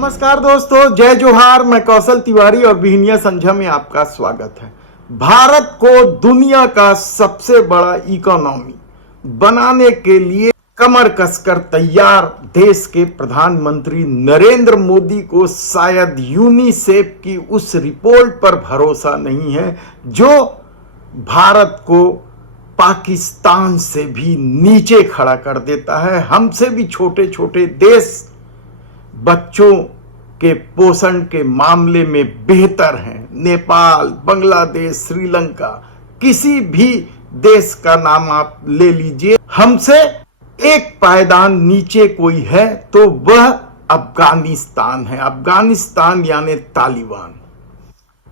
नमस्कार दोस्तों, जय जोहार। मैं कौशल तिवारी और बिहनिया संझा में आपका स्वागत है। भारत को दुनिया का सबसे बड़ा इकोनॉमी बनाने के लिए कमर कसकर तैयार देश के प्रधानमंत्री नरेंद्र मोदी को शायद यूनिसेफ की उस रिपोर्ट पर भरोसा नहीं है जो भारत को पाकिस्तान से भी नीचे खड़ा कर देता है। हमसे भी छोटे छोटे देश बच्चों के पोषण के मामले में बेहतर हैं। नेपाल, बांग्लादेश, श्रीलंका, किसी भी देश का नाम आप ले लीजिए, हमसे एक पायदान नीचे कोई है तो वह अफगानिस्तान है। अफगानिस्तान यानी तालिबान।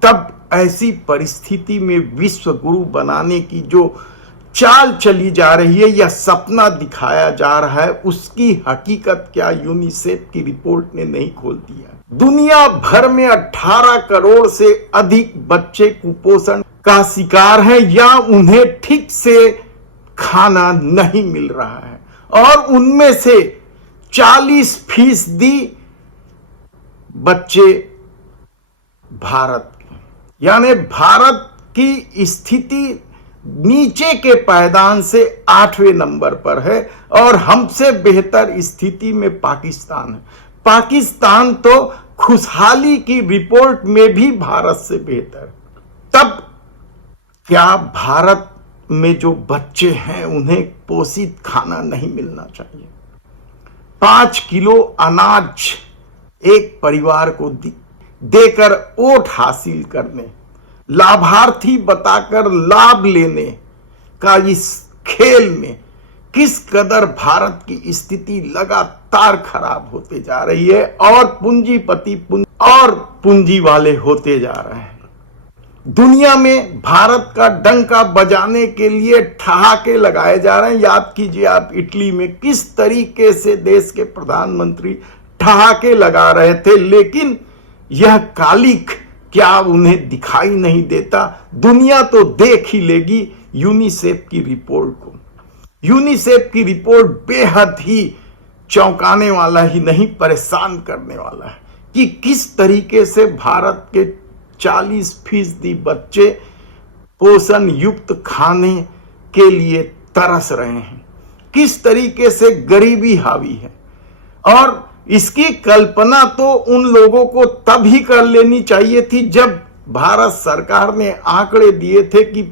तब ऐसी परिस्थिति में विश्व गुरु बनाने की जो चाल चली जा रही है या सपना दिखाया जा रहा है, उसकी हकीकत क्या यूनिसेफ की रिपोर्ट ने नहीं खोल दिया। दुनिया भर में 18 करोड़ से अधिक बच्चे कुपोषण का शिकार हैं या उन्हें ठीक से खाना नहीं मिल रहा है और उनमें से 40% बच्चे भारत के, यानी भारत की स्थिति नीचे के पायदान से 8वें नंबर पर है और हमसे बेहतर स्थिति में पाकिस्तान है। पाकिस्तान तो खुशहाली की रिपोर्ट में भी भारत से बेहतर। तब क्या भारत में जो बच्चे हैं उन्हें पोषित खाना नहीं मिलना चाहिए? 5 किलो अनाज एक परिवार को देकर वोट हासिल करने, लाभार्थी बताकर लाभ लेने का इस खेल में किस कदर भारत की स्थिति लगातार खराब होते जा रही है और पूंजीपति और पूंजी वाले होते जा रहे हैं। दुनिया में भारत का डंका बजाने के लिए ठहाके लगाए जा रहे हैं। याद कीजिए आप इटली में किस तरीके से देश के प्रधानमंत्री ठहाके लगा रहे थे, लेकिन यह कालिक क्या उन्हें दिखाई नहीं देता? दुनिया तो देख ही लेगी यूनिसेफ की रिपोर्ट को। यूनिसेफ की रिपोर्ट बेहद ही चौंकाने वाला ही नहीं, परेशान करने वाला है कि किस तरीके से भारत के 40% बच्चे पोषण युक्त खाने के लिए तरस रहे हैं, किस तरीके से गरीबी हावी है। और इसकी कल्पना तो उन लोगों को तब ही कर लेनी चाहिए थी जब भारत सरकार ने आंकड़े दिए थे कि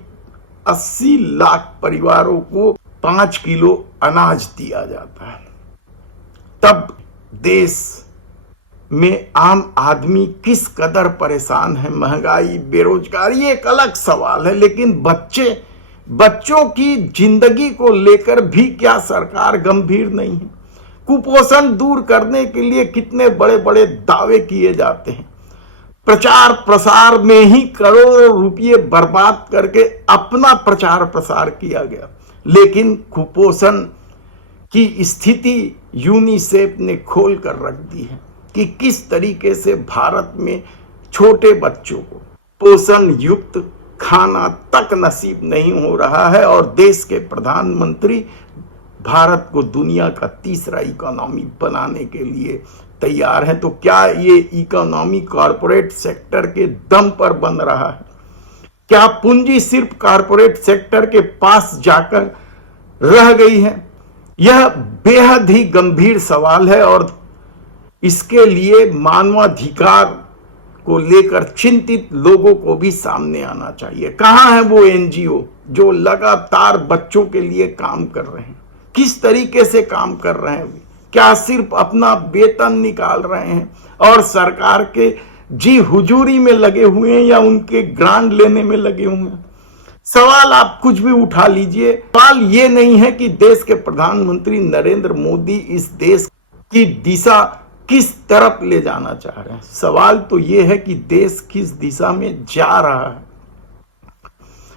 80 लाख परिवारों को 5 किलो अनाज दिया जाता है। तब देश में आम आदमी किस कदर परेशान है। महंगाई, बेरोजगारी एक अलग सवाल है, लेकिन बच्चों की जिंदगी को लेकर भी क्या सरकार गंभीर नहीं है? कुपोषण दूर करने के लिए कितने बड़े बड़े दावे किए जाते हैं। प्रचार प्रसार में ही करोड़ों रुपये बर्बाद करके अपना प्रचार प्रसार किया गया, लेकिन कुपोषण की स्थिति यूनिसेफ ने खोल कर रख दी है कि किस तरीके से भारत में छोटे बच्चों को पोषण युक्त खाना तक नसीब नहीं हो रहा है और देश के प्रधानमंत्री भारत को दुनिया का तीसरा इकोनॉमी बनाने के लिए तैयार है। तो क्या ये इकोनॉमी कॉरपोरेट सेक्टर के दम पर बन रहा है? क्या पूंजी सिर्फ कॉरपोरेट सेक्टर के पास जाकर रह गई है? यह बेहद ही गंभीर सवाल है और इसके लिए मानवाधिकार को लेकर चिंतित लोगों को भी सामने आना चाहिए। कहां है वो एनजीओ जो लगातार बच्चों के लिए काम कर रहे हैं? किस तरीके से काम कर रहे हैं? क्या सिर्फ अपना वेतन निकाल रहे हैं और सरकार के जी हुजूरी में लगे हुए हैं या उनके ग्रांट लेने में लगे हुए हैं? सवाल आप कुछ भी उठा लीजिए, सवाल ये नहीं है कि देश के प्रधानमंत्री नरेंद्र मोदी इस देश की दिशा किस तरफ ले जाना चाह रहे हैं। सवाल तो ये है कि देश किस दिशा में जा रहा है।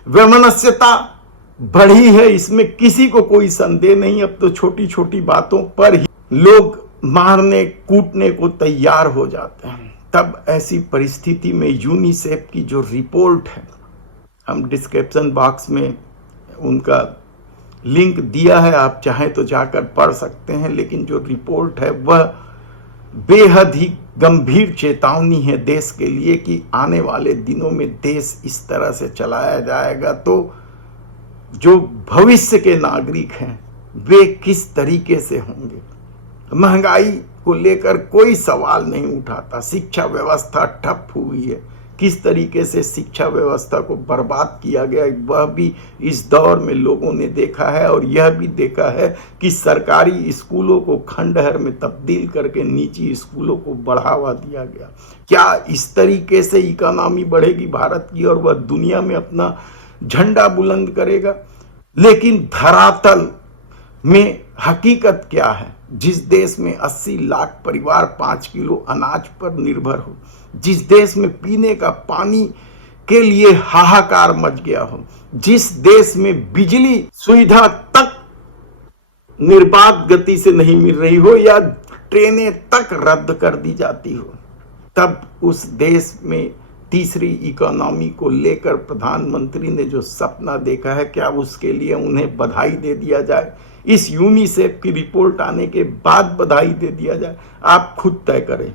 वैमनस्यता बढ़ी है, इसमें किसी को कोई संदेह नहीं। अब तो छोटी छोटी बातों पर ही लोग मारने कूटने को तैयार हो जाते हैं। तब ऐसी परिस्थिति में यूनिसेफ की जो रिपोर्ट है, हम डिस्क्रिप्शन बॉक्स में उनका लिंक दिया है, आप चाहें तो जाकर पढ़ सकते हैं। लेकिन जो रिपोर्ट है वह बेहद ही गंभीर चेतावनी है देश के लिए कि आने वाले दिनों में देश इस तरह से चलाया जाएगा तो जो भविष्य के नागरिक हैं वे किस तरीके से होंगे। महंगाई को लेकर कोई सवाल नहीं उठाता, शिक्षा व्यवस्था ठप हुई है, किस तरीके से शिक्षा व्यवस्था को बर्बाद किया गया वह भी इस दौर में लोगों ने देखा है। और यह भी देखा है कि सरकारी स्कूलों को खंडहर में तब्दील करके निजी स्कूलों को बढ़ावा दिया गया। क्या इस तरीके से इकोनॉमी बढ़ेगी भारत की और वह दुनिया में अपना झंडा बुलंद करेगा? लेकिन धरातल में हकीकत क्या है? जिस देश में 80 लाख परिवार 5 किलो अनाज पर निर्भर हो, जिस देश में पीने का पानी के लिए हाहाकार मच गया हो, जिस देश में बिजली सुविधा तक निर्बाध गति से नहीं मिल रही हो या ट्रेनें तक रद्द कर दी जाती हो, तब उस देश में तीसरी इकोनॉमी को लेकर प्रधानमंत्री ने जो सपना देखा है, क्या उसके लिए उन्हें बधाई दे दिया जाए? इस यूनिसेफ की रिपोर्ट आने के बाद बधाई दे दिया जाए? आप खुद तय करें।